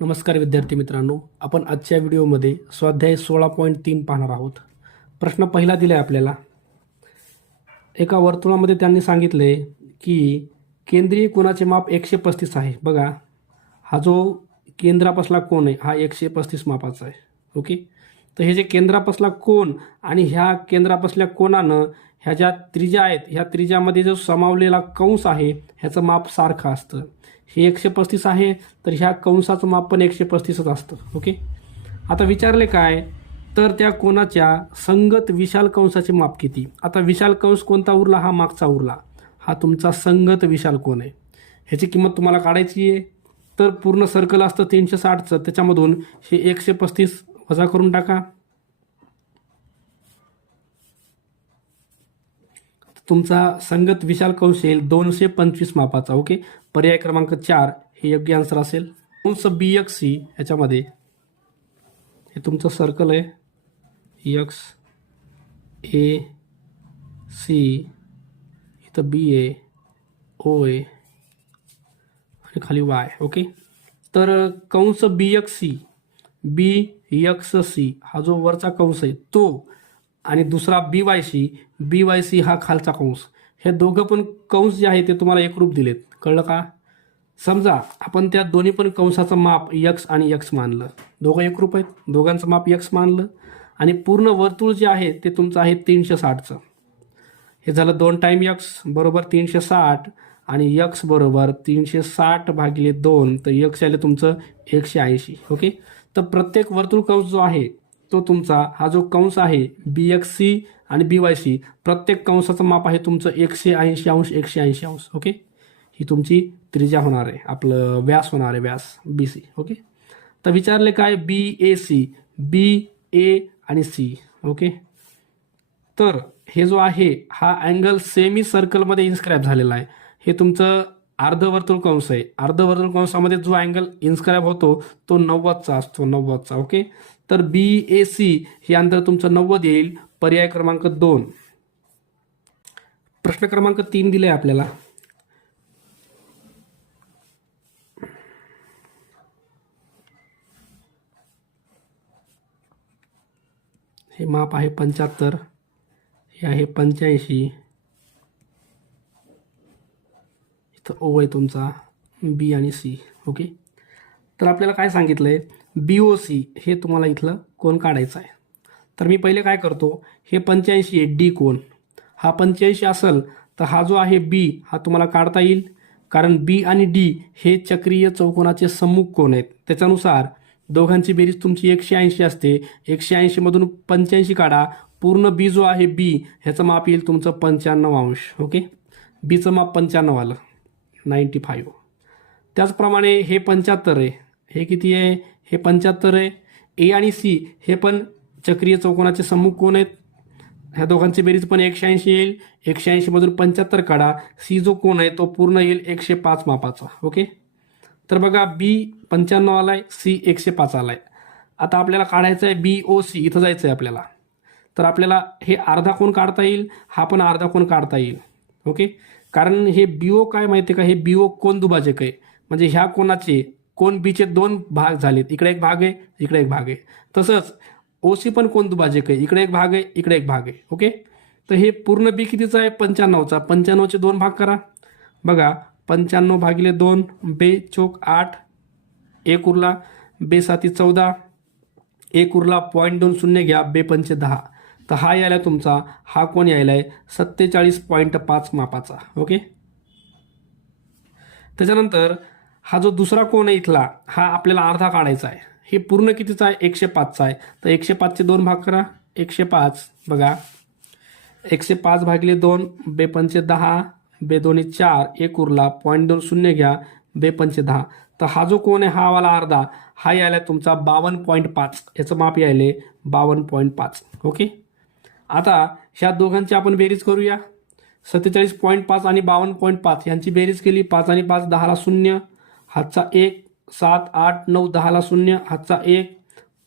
नमस्कार विद्यार्थी मित्रांनो, आपण आजच्या व्हिडिओमध्ये स्वाध्याय 16.3 पाहणार आहोत. प्रश्न पहिला दिला आहे आपल्याला. एका वर्तुळामध्ये त्यांनी सांगितले की केंद्रीय कोनाचे माप 135 आहे. बघा, हा जो केंद्रापासला कोन आहे हा 135 मापाचा आहे. ओके, तर हे जे केंद्रापासला कोन आणि ह्या केंद्रापासल्या कोनानं ह्या ज्या त्रिज्या आहेत, ह्या त्रिज्यामध्ये जो समावलेला कंस आहे ह्याचं माप सारखं असतं. हे 135 आहे, तर ह्या कंसाचं माप पण 135च असतं. ओके, आता विचारले काय, तर त्या कोनाच्या संगत विशाल कंसाचे माप किती. आता विशाल कंस कोणता उरला, हा मागचा उरला, हा तुमचा संगत विशाल कोन आहे. ह्याची किंमत तुम्हाला काढायची आहे. तर पूर्ण सर्कल असतं 360चं, त्याच्यामधून हे 135 वजा करून टाका. तुमचा संगत विशाल कंस येईल 225 मापाचा. ओके, पर्याय क्रमांक 4 हे योग्य आन्सर असेल. कंस BXC ह्याच्यामध्ये हे तुमचं सर्कल आहे, एक्स ए सी, इथं बी आहे, ओ आहे आणि खाली वाय. ओके, तर कंस BXC हा जो वरचा कंस आहे तो, आणि दुसरा BYC हा खालचा कंस, हे दोघं पण कंस जे आहे ते तुम्हाला एकरूप दिलेत. कळलं का? समजा आपण त्या दोन्ही पण कंसाचं माप x आणि x मानलं, दोघं एकरूप आहेत, दोघांचं माप x मानलं, आणि पूर्ण वर्तुळ जे आहे ते तुमचं आहे 360चं. हे झालं 2 टाइम x बरोबर 360 आणि x बरोबर 360 भागिले 2, तर x आले तुमचं 180. ओके, तर प्रत्येक वर्तुळ कंस जो आहे तो तुमचा, हा जो कंस आहे BXC आणि BYC, प्रत्येक कंसाचं माप आहे तुमचं 180 अंश 180 अंश. ओके, ही तुमची त्रिज्या होणार आहे, आपलं व्यास होणार आहे, व्यास BC. ओके, तर विचारले काय, BAC, BA आणि C. ओके, तर हे जो आहे हा अँगल सेमी सर्कलमध्ये इन्स्क्राईब झालेला आहे. हे तुमचं अर्धवर्तुळ कंस आहे. अर्धवर्तुळ कंसामध्ये जो अँगल इन्स्क्राईब होतो तो 90चा असतो, 90चा. ओके, तर BAC हे अंतर तुमचं 90 येईल. पर्याय क्रमांक 2. प्रश्न क्रमांक 3 दिलाय आपल्याला. हे माप आहे 75, हे आहे 85, इथं O आहे तुमचा, B आणि C. ओके, तर आपल्याला काय सांगितलंय, BOC हे तुम्हाला इथलं कोण काढायचं आहे. तर मी पहिले काय करतो, हे 85 आहे D कोण, हा 85 असेल तर हा जो आहे B हा तुम्हाला काढता येईल, कारण B आणि D हे चक्रीय चौकोनाचे सम्मुख कोण आहेत. त्याच्यानुसार दोघांची बेरीज तुमची 180 असते. 180 मधून 85 काढा, पूर्ण B जो आहे B ह्याचं माप येईल तुमचं 95 अंश. ओके, Bचं माप 95 आलं, 95. त्याचप्रमाणे हे 75 आहे, हे किती आहे, हे 75 आहे. A आणि C हे पण चक्रीय चौकोनाचे सम्मुख कोण आहेत, ह्या दोघांची बेरीज पण 180 येईल. 180 मधून 75 काढा, C जो कोण आहे तो पूर्ण येईल 105 मापाचा. ओके, तर बघा B 95 आलाय, C 105 आलाय. आता आपल्याला काढायचं आहे BOC, इथं जायचं आहे आपल्याला. तर आपल्याला हे अर्धा कोण काढता येईल, हा पण अर्धा कोण काढता येईल. ओके, कारण हे BO काय माहिती आहे का, हे BO कोण दुभाजक आहे, म्हणजे ह्या कोणाचे कोण Bचे 2 भाग झालेत, इकडे एक भाग आहे, इकडे एक भाग आहे. तसंच OC पण कोण दुभाजक आहे, इकडे एक भाग आहे, इकडे एक भाग आहे. ओके, तर हे पूर्ण B कितीचा आहे, 95चा. 95चे 2 भाग करा. बघा, 95 भागिले 2, 2 चोक 8, 1 उरला, 2 साती 14, 1 उरला, 0.20 घ्या, 2 पंचे 10. तर हा यायला तुमचा, हा कोण यायलाय 47.5 मापाचा. ओके, त्याच्यानंतर हा जो दुसरा कोण आहे इथला, हा आपल्याला अर्धा काढायचा आहे. हे पूर्ण कितीचा आहे, 105चा आहे. तर 105चे 2 भाग करा. 105 बघा, 105 भागिले 2, 2 पंचे 10, 2 दोन्ही 4, 1 उरला, 0.20 घ्या, 2 पंचे 10. तर हा जो कोण आहे हा वाला अर्धा, हा यायला तुमचा 52.5, याचं माप यायले 52.5. ओके, आता ह्या दोघांची आपण बेरीज करूया. 47.5 आणि 52.5 यांची बेरीज केली, 5 आणि 5 10ला 0, हातचा 1, 7 8 9 10ला 0, हातचा 1,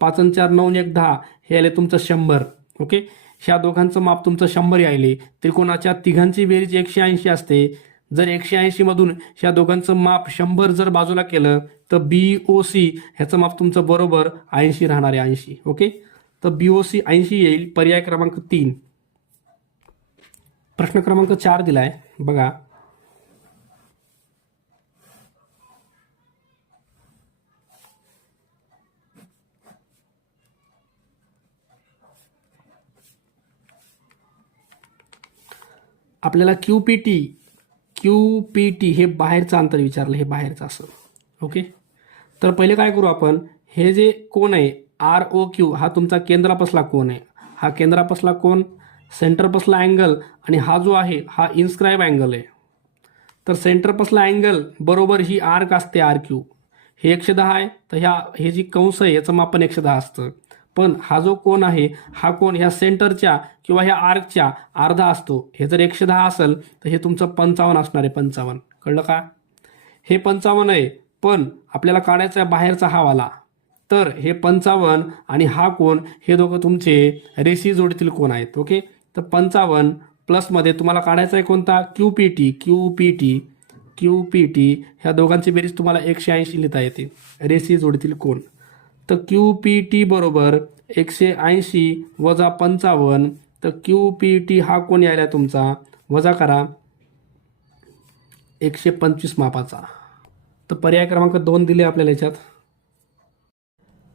5 आणि 4 9 1 10, हे यायले तुमचं 100. ओके, ह्या दोघांचं माप तुमचं 100 यायले. त्रिकोणाच्या तिघांची बेरीज 180 असते, जर 180 मधून ह्या दोघांचं माप 100 जर बाजूला केलं तर BOC ह्याचं माप तुमचं बरोबर 80 राहणार आहे, 80. ओके, तर BOC 80 येईल. पर्याय क्रमांक 3. प्रश्न क्रमांक 4 दिलाय बघा. आपल्याला QPT हे बाहेरचं अंतर विचारलं, हे बाहेरचं असं. ओके, तर पहिले काय करू आपण, हे जे कोण आहे ROQ हा तुमचा केंद्रापासला कोण आहे, हा केंद्रापासला कोण, सेंटरपासला अँगल, आणि हा जो आहे हा इन्स्क्राईब अँगल आहे. तर सेंटरपासला अँगल बरोबर ही आर्क असते RQ, हे 110 आहे. तर हे जी कंस आहे याचं मापन 110 असतं. पण हा जो कोण आहे हा कोण ह्या सेंटरच्या किंवा ह्या आर्कच्या अर्धा असतो. हे जर 110 असेल तर हे तुमचं 55 असणार आहे, 55. कळलं का, हे 55 आहे. पण आपल्याला काढायचा आहे बाहेरचा हा वाला. तर हे 55 आणि हा कोण हे दोघं तुमचे रेषीय जोडीतील कोण आहेत. ओके, तर 55 प्लसमध्ये तुम्हाला काढायचा आहे कोणता, QPT ह्या दोघांची बेरीज तुम्हाला 180 लिहिता येते, रेषीय जोडीतील कोण. तर QPT बरोबर 180 वजा 55. तर QPT हा कोण यायला तुमचा, वजा करा 125 मापाचा. तर पर्याय क्रमांक 2 दिले आपल्याला याच्यात.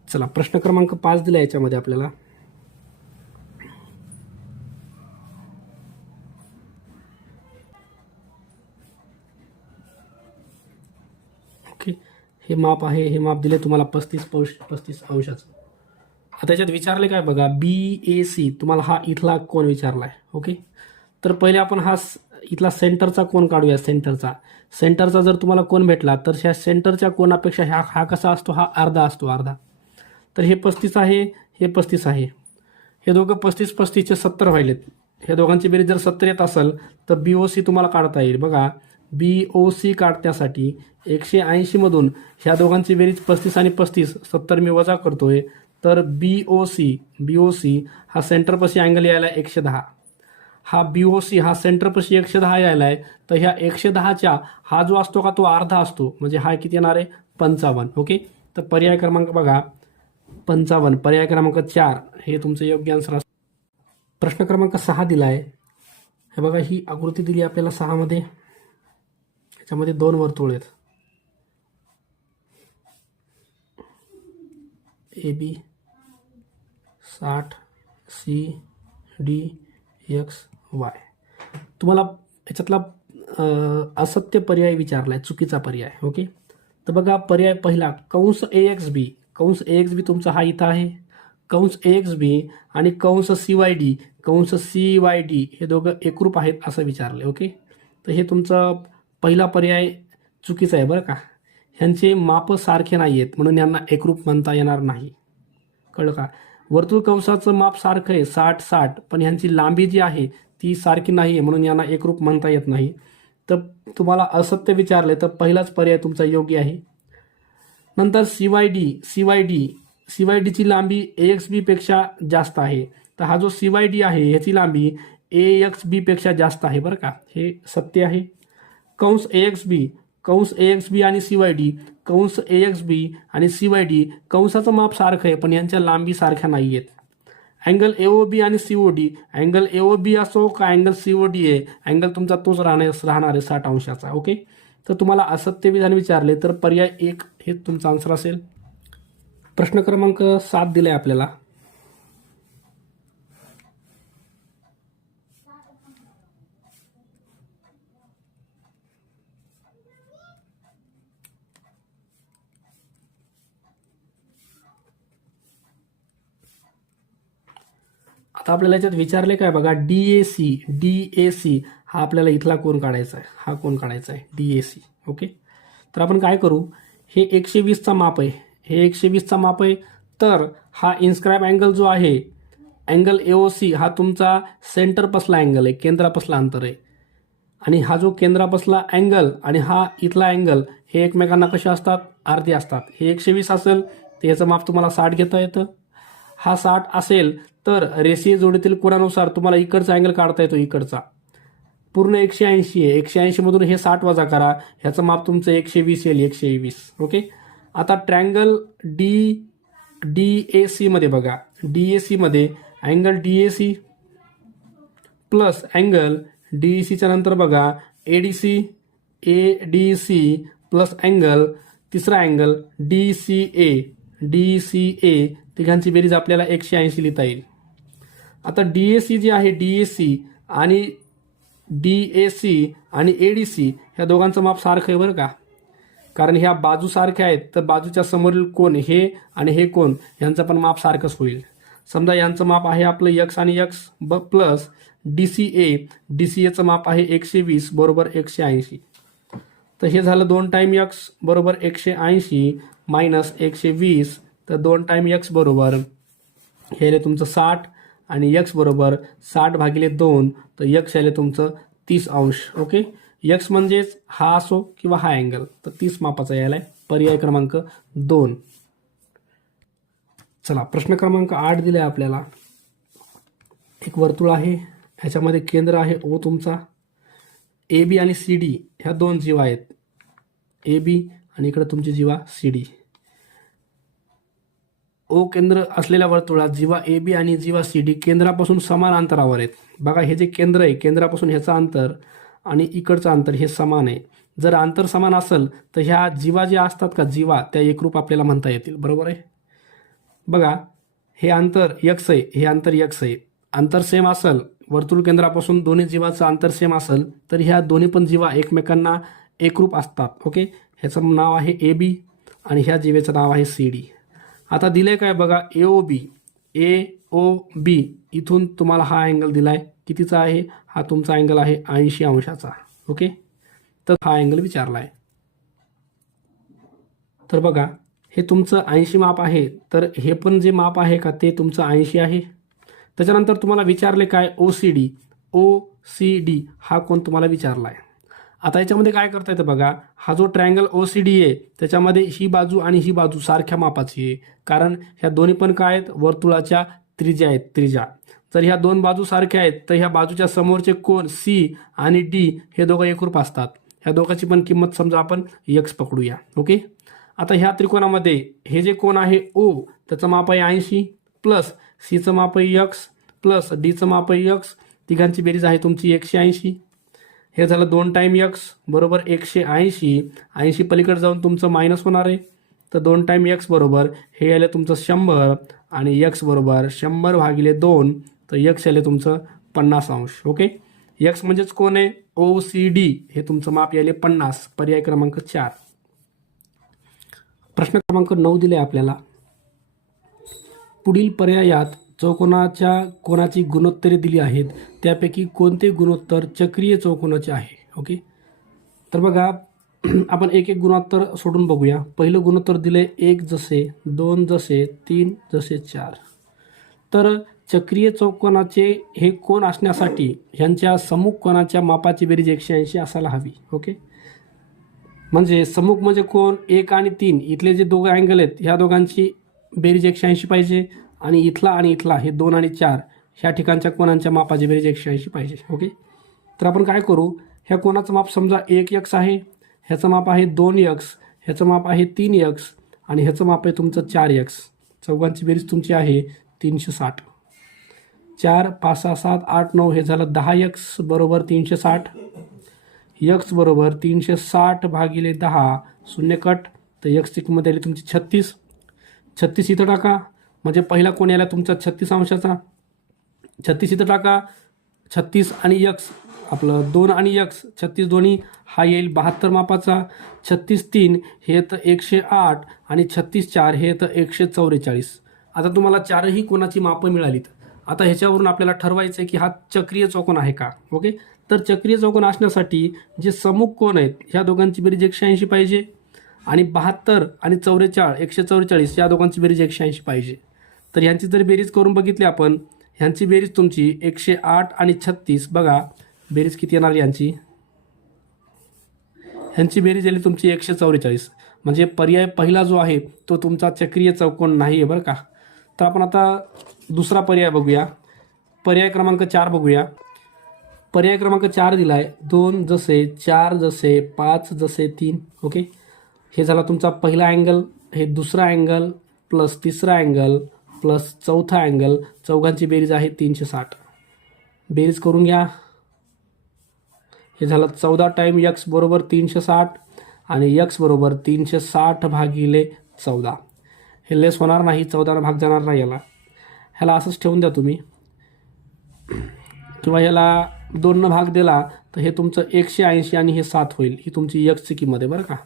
चला प्रश्न क्रमांक 5 दिला याच्यामध्ये आपल्याला. ओके, हे माप आहे, हे माप दिले तुम्हाला 35 अंशाचं. आता याच्यात विचारले काय बघा, BAC तुम्हाला हा इथला कोण विचारलाय. ओके, तर पहिले आपण हा इथला सेंटरचा कोण काढूया. सेंटरचा जर तुम्हाला कोण भेटला तर ह्या सेंटरच्या कोणापेक्षा हा कसा असतो, हा अर्धा असतो, अर्धा. तर हे 35 आहे, हे 35 आहे. हे दोघं 35चे 70 व्हायलेत. ह्या दोघांची बेरीज जर 70 येत असेल तर BOC तुम्हाला काढता येईल. बघा, BOC काढण्यासाठी 180 मधून ह्या दोघांची बेरीज 35 आणि 35 70 मी वजा करतोय. तर BOC हा सेंटरपाशी अँगल यायला 110. हा BOC हा सेंटरपाशी 110 यायला आहे. तर ह्या 110च्या हा जो असतो का तो अर्धा असतो, म्हणजे हा किती येणार आहे, 55. ओके, तर पर्याय क्रमांक बघा 55, पर्याय क्रमांक 4 हे तुमचं योग्य आन्सर असतं. प्रश्न क्रमांक 6 दिला आहे. हे बघा, ही आकृती दिली आपल्याला 6 मध्ये. ह्याच्यामध्ये 2 वर्तुळ आहेत, AB 60 CD XY. तुम्हाला याच्यातला असत्य पर्याय विचारलाय, चुकीचा पर्याय. ओके, तर बघा पर्याय पहिला कंस AXB तुमचा हा इथं आहे, कंस AXB आणि कंस CYD हे दोघं एकरूप आहेत असं विचारले. ओके, तर हे तुमचा पहिला पर्याय चुकीचा आहे बरं का. ह्यांचे माप सारखे नाही आहेत म्हणून यांना एकरूप म्हणता येणार नाही. कळलं का, वर्तुळ कंसाचं माप सारखं आहे 60, पण ह्यांची लांबी जी आहे ती सारखी नाही आहे म्हणून यांना एकरूप म्हणता येत नाही. तर तुम्हाला असत्य विचारले तर पहिलाच पर्याय तुमचा योग्य आहे. नंतर CYDची लांबी AXB पेक्षा जास्त आहे. तर हा जो CYD आहे ह्याची लांबी AXB पेक्षा जास्त आहे बरं का, हे सत्य आहे. कंस AXB आणि CYD कंसाचं माप सारखं आहे पण यांच्या लांबी सारख्या नाही आहेत. अँगल AOB आणि COD, अँगल AOB असो का अँगल COD आहे, अँगल तुमचा तोच राहणार आहे 60 अंशाचा. ओके, तर तुम्हाला असत्य विधान विचारले तर पर्याय 1 हे तुमचा आन्सर असेल. प्रश्न क्रमांक 7 दिलाय आपल्याला. आता आपल्याला याच्यात विचारले काय बघा, DAC हा आपल्याला इथला कोण काढायचा आहे, हा कोण काढायचा आहे DAC. ओके, तर आपण काय करू, हे 120चा माप आहे, हे 120चा माप आहे. तर हा इन्स्क्राईब अँगल जो आहे, अँगल AOC हा तुमचा सेंटरपासला अँगल आहे, केंद्रापासला अंतर आहे. आणि हा जो केंद्रापासला अँगल आणि हा इथला अँगल हे एकमेकांना कसे असतात, अर्धे असतात. हे 120 असेल तर याचं माप तुम्हाला 60 घेता येतं. हा 60 असेल तर रेषीय जोडीतील कोणानुसार तुम्हाला इकडचा अँगल काढता येतो, इकडचा. पूर्ण 180 आहे, 180मधून हे 60 वजा करा, ह्याचं माप तुमचं 120 येईल, 120. ओके. आता ट्रँगल DAC मध्ये बघा, DAC मध्ये अँगल DAC प्लस अँगल DECच्या नंतर बघा ADC प्लस अँगल, तिसरा अँगल DCA तिघांची बेरीज आपल्याला 180 लिहिता येईल. आता DAC जे आहे, DAC आणि DAC आणि ADC ह्या दोघांचं माप सारखं आहे बरं का, कारण ह्या बाजू सारख्या आहेत, तर बाजूच्या समोरील कोण हे आणि हे कोण यांचं पण माप सारखंच होईल. समजा यांचं माप आहे आपलं x आणि x प्लस DCAचं माप आहे 120 बरोबर 180. तर हे झालं 2 टाइम x बरोबर 180 मायनस 120, तर 2 टाइम x बरोबर हे आले तुमचं 60 आणि x बरोबर 60/2, तर x आले तुमचं 30 अंश. ओके. x म्हणजेच हा असो किंवा हा अँगल, तर 30 मापाचा यायला आहे. पर्याय क्रमांक 2. चला, प्रश्न क्रमांक 8 दिलाय आपल्याला. एक वर्तुळ आहे, ह्याच्यामध्ये केंद्र आहे O तुमचा, AB आणि CD ह्या 2 जीवा आहेत, AB आणि इकडे तुमची जीवा CD. O केंद्र असलेल्या वर्तुळात जीवा AB आणि जीवा CD केंद्रापासून समान अंतरावर आहेत. बघा, हे जे केंद्र आहे, केंद्रापासून ह्याचं अंतर आणि इकडचं अंतर हे समान आहे. जर अंतर समान असेल तर ह्या जीवा ज्या असतात का, जीवा त्या एकरूप आपल्याला म्हणता येतील. बरोबर आहे. बघा, हे अंतर x आहे, हे अंतर x आहे. अंतर सेम असेल, वर्तुळ केंद्रापासून दोन्ही जीवाचं अंतर सेम असेल, तर ह्या दोन्ही पण जीवा एकमेकांना एकरूप असतात. ओके. ह्याचं नाव आहे AB आणि ह्या जीवेचं नाव आहे CD. आता दिलंय काय बघा, AOB इथून तुम्हाला हा अँगल दिलाय, कितीचा आहे हा तुमचा अँगल आहे 80 अंशाचा. ओके. तर हा अँगल विचारलाय. तर बघा, हे तुमचं 80 माप आहे, तर हे पण जे माप आहे का ते तुमचं 80 आहे. त्याच्यानंतर तुम्हाला विचारले काय, OCD हा कोण तुम्हाला विचारलाय. आता याच्यामध्ये काय करता येतं बघा, हा जो ट्रायंगल OCD आहे त्याच्यामध्ये ही बाजू आणि ही बाजू सारख्या मापाची आहे, कारण ह्या दोन्ही पण काय आहेत, वर्तुळाच्या त्रिज्या आहेत, त्रिज्या. जर ह्या 2 बाजू सारख्या आहेत तर ह्या बाजूच्या समोरचे कोण C आणि D हे दोघं एकरूप असतात. ह्या दोघांची पण किंमत समजा आपण x पकडूया. ओके. आता ह्या त्रिकोणामध्ये हे जे कोण आहे O त्याचं माप आहे 80 प्लस Cचं माप आहे x प्लस Dचं माप आहे x, तिघांची बेरीज आहे तुमची 180. हे झालं 2 टाइम x बरोबर 180, 80 पलीकडे जाऊन तुमचं मायनस होणार आहे, तर 2 टाइम x बरोबर हे आलं तुमचं 100 आणि x बरोबर 100/2, तर x आले तुमचं 50 अंश. ओके. x म्हणजेच कोण आहे, OCD, हे तुमचं माप यायले 50. पर्याय क्रमांक 4. प्रश्न क्रमांक 9 दिले आपल्याला. पुढील पर्यायात चौकोनाच्या कोनाची गुणोत्तरे दिली आहेत, त्यापैकी कोणते गुणोत्तर चक्रीय चौकोनाचे आहे. ओके. तर बघा, आपण एक एक गुणोत्तर सोडून बघूया. पहिलं गुणोत्तर दिले 1 जसे, 2 जसे, 3 जसे, 4. तर चक्रीय चौकोनाचे हे कोन असण्यासाठी ह्यांच्या सम्मुख कोनाच्या मापाची बेरीज 180 असायला हवी. ओके. म्हणजे सम्मुख म्हणजे कोण, 1 आणि 3 इथले जे दोघं अँगल आहेत ह्या दोघांची बेरीज 180 पाहिजे, आणि इथला आणि इथला हे 2 आणि 4 ह्या ठिकाणच्या कोनांच्या मापाची बेरीज 180 पाहिजे. ओके. तर आपण काय करू, ह्या कोनाचं माप समजा 1x आहे, ह्याचं माप आहे 2x, ह्याचं माप आहे 3x आणि ह्याचं माप आहे तुमचं 4x. चौघांची बेरीज तुमची आहे 360. 4 5 6 7 8 9 हे झालं 10x बरोबर 360. x बरोबर 360/10, शून्य कट, तर x ची किंमत आली तुमची 36. 36 इथं टाका, म्हणजे पहिला कोण याला तुमचा 36 अंशाचा. 36 इथं टाका, 36 आणि x आपलं 2 आणि x, 36 दोन्ही हा येईल 72 मापाचा. 36 3 हे तर 108 आणि 36 4 हे तर 144. आता तुम्हाला चारही कोणाची मापं मिळालीत. आता ह्याच्यावरून आपल्याला ठरवायचं आहे की हा चक्रीय चौकोन आहे का. ओके. तर चक्रीय चौकोन असण्यासाठी जे सम्मुख कोन आहेत ह्या दोघांची बेरीज 180 पाहिजे, आणि 72 आणि 144 या दोघांची बेरीज 180 पाहिजे. तर ह्यांची जर बेरीज करून बघितली आपण, ह्यांची बेरीज तुमची 108 आणि 36, बघा बेरीज किती येणार यांची, ह्यांची बेरीज आली तुमची 144. म्हणजे पर्याय पहिला जो आहे तो तुमचा चक्रीय चौकोन नाही आहे बरं का. तर आपण आता दुसरा पर्याय बघूया, पर्याय क्रमांक 4 बघूया. पर्याय क्रमांक 4 दिला आहे, 2 जसे, 4 जसे, 5 जसे, 3. ओके, हे झाला तुमचा पहिला अँगल, हे दुसरा अँगल प्लस तिसरा अँगल प्लस चौथा अँगल, चौघांची बेरीज आहे 360. बेरीज करून घ्या. हे झालं 14 टाईम x बरोबर 360 आणि x बरोबर 360 भागिले 14. हे लेस होणार नाही, 14 भाग जाणार नाही याला. ह्याला असंच ठेवून द्या तुम्ही, किंवा ह्याला 2 भाग दिला तर हे तुमचं 180 आणि हे 7 होईल. ही तुमची xची किंमत आहे बरं का.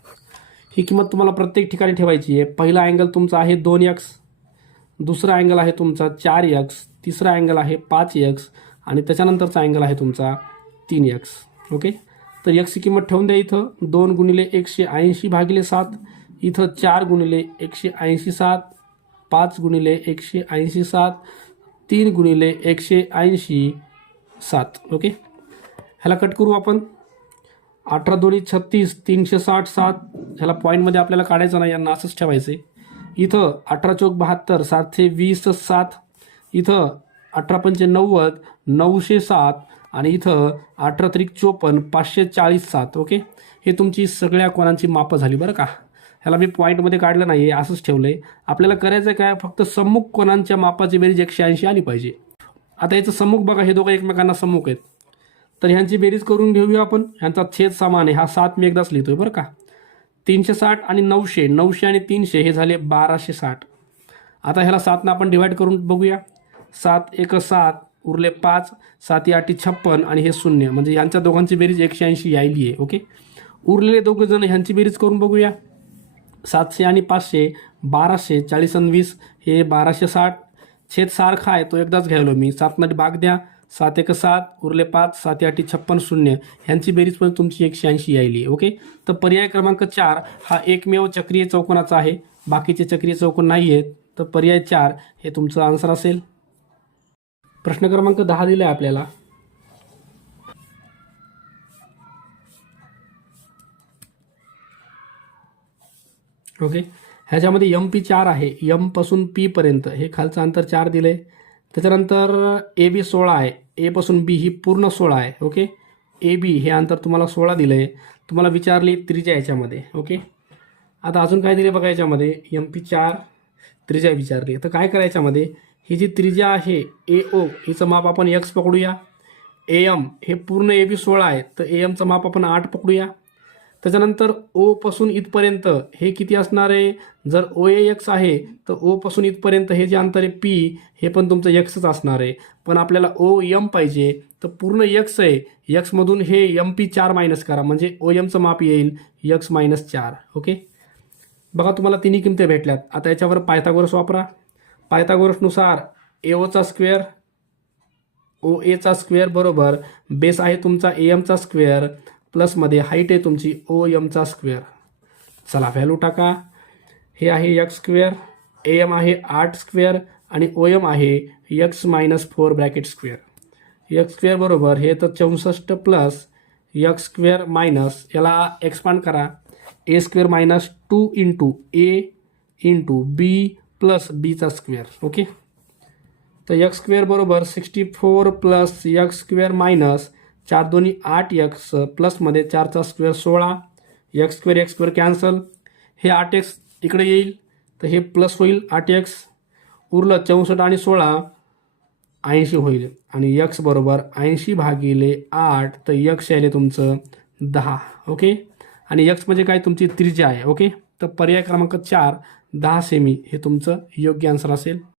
ही किंमत तुम्हाला प्रत्येक ठिकाणी ठेवायची आहे. पहिला अँगल तुमचा आहे 2x, दुसरा अँगल आहे तुमचा 4x, तिसरा अँगल आहे 5x आणि त्याच्यानंतरचा अँगल आहे तुमचा 3x. ओके, तर xची किंमत ठेवून द्या इथं. 2 गुणिले 180 भागिले 7, इथं 4 गुणिले 180 7, 5 गुणिले 180 7, 3 गुणिले 180 7. ओके, ह्याला कट करू आपण. 18 दोन्ही 36, 360 7. ह्याला पॉईंटमध्ये आपल्याला काढायचं नाही, यांना असंच ठेवायचं आहे. इथं 18 चौक 72, 7 20 7. इथं 18 पंचे 90, 907 आणि इथं 18 त्रिक 54, 540 7. ओके, हे तुमची सगळ्या कोणांची मापं झाली बरं का. ह्याला मी पॉईंटमध्ये काढलं नाही आहे, असंच ठेवलं आहे. आपल्याला करायचं काय, फक्त सम्मुख कोणांच्या मापाची बेरीज 180 आली पाहिजे. आता याचं सम्मुख बघा, हे दोघं एकमेकांना सम्मुख आहेत, तर ह्यांची बेरीज करून घेऊया आपण. ह्यांचा छेद समान आहे, हा 7 मी एकदाच लिहितोय बरं का. 360 आणि 900, 900 आणि 300 हे झाले 1260. आता ह्याला 7 आपण डिवाइड करून बघूया. 7 1 7 उरले 5, 7 8 56 आणि हे 0, म्हणजे ह्यांच्या दोघांची बेरीज 180 यायली आहे. ओके, उरलेले दोघं जण ह्यांची बेरीज करून बघूया. 700 आणि 500, 1200, 40 आणि 20 हे 1260. छेद सारखा आहे, तो एकदाच घ्यायलो मी. 7 ने भाग द्या, 7 1 7 उरले 5, 7 8 56 0, ह्यांची बेरीज पण तुमची 180 यायली. ओके, तर पर्याय क्रमांक 4 हा एकमेव चक्रीय चौकोनाचा आहे, बाकीचे चक्रीय चौकोन नाही आहेत. तर पर्याय 4 हे तुमचं आन्सर असेल. प्रश्न क्रमांक 10 दिला आहे आपल्याला. ओके, ह्याच्यामध्ये MP4 आहे, M पासून P पर्यंत हे खालचं अंतर 4 दिलं आहे. त्याच्यानंतर AB 16 आहे, A पासून B ही पूर्ण 16 आहे. ओके, AB हे अंतर तुम्हाला 16 दिलं आहे. तुम्हाला विचारली त्रिज्या याच्यामध्ये. ओके, आता अजून काय दिले बघा याच्यामध्ये, MP4 त्रिज्या विचारली. तर काय करायचं मध्ये, ही जी त्रिज्या आहे AO हिचं माप आपण x पकडूया. AM हे पूर्ण AB 16 आहे, तर AMचं माप आपण 8 पकडूया. त्याच्यानंतर O पासून इथपर्यंत हे किती असणार आहे, जर OAX आहे तर O पासून इथपर्यंत हे जे अंतर आहे P हे पण तुमचं xच असणार आहे. पण आपल्याला OM पाहिजे, तर पूर्ण x आहे, xमधून हे MP4 मायनस करा, म्हणजे OMचं माप येईल x - 4. ओके, बघा तुम्हाला तिन्ही किमती भेटल्यात. आता याच्यावर पायथागोरस वापरा. पायथागोरसनुसार AOचा स्क्वेअर OAचा स्क्वेअर बरोबर बेस आहे तुमचा AMचा स्क्वेअर प्लसमध्ये हाईट आहे तुमची OMचा स्क्वेअर. चला व्हॅल्यू टाका. हे आहे x स्क्वेअर, AM आहे 8 स्क्वेअर आणि OM आहे x - 4 bracket square. x square बरोबर हे तर 64 प्लस x स्क्वेअर मायनस, याला एक्सपांड करा, a square minus 2 into a into b plus बीचा स्क्वेअर. ओके, तर x स्क्वेअर बरोबर 64 प्लस x स्क्वेअर मायनस 4 दोन्ही 8x प्लसमध्ये 4चा स्क्वेअर 16, x स्क्वेअर कॅन्सल, हे 8x इकडे येईल तर हे प्लस होईल 8x, उरलं 64 आणि 16 80 होईल आणि x बरोबर 80 भागिले 8, तर x यायले तुमचं 10. ओके, आणि x म्हणजे काय, तुमची त्रिज्या आहे. ओके, तर पर्याय क्रमांक 4 10 सेमी हे तुमचं योग्य आन्सर असेल.